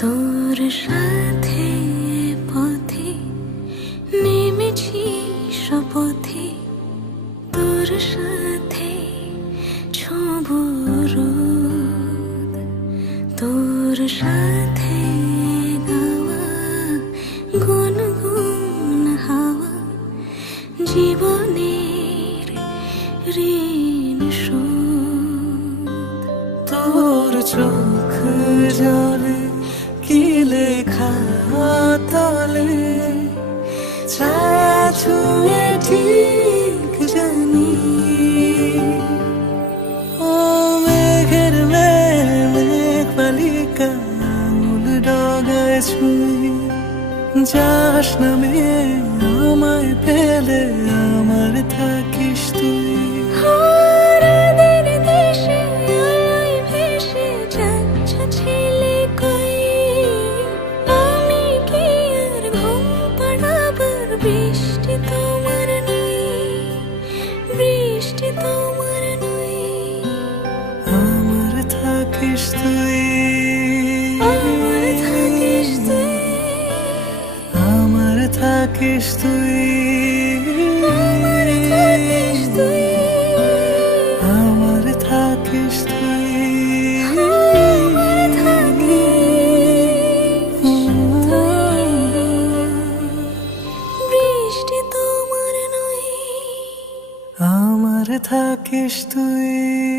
তোর সাথে পথে নেমেছি শপথে, তোর সাথে ছোঁব রোদ, তোর সাথে গাওয়া গুনগুন হাওয়া জীবনের ঋণ শোধ। তোর চোখ জলে কি লেখা তলে ছায়া ছুঁয়ে ঠিক জানি। ও মেঘের মেঘ বালিকা আঙুল ডগায় ছুঁয়ে যাস নামে আমায় পেলে আমার থাকিস তুই। বৃষ্টি তোমার নই, বৃষ্টি তোমার নই, আমার থাকিস তুই, আমার থাকিস তুই, আমার থাকিস তুই, আমার থাকিস তুই, আমার থাকিস তুই। বৃষ্টি তোমার নই, আমার থাকিস তুই।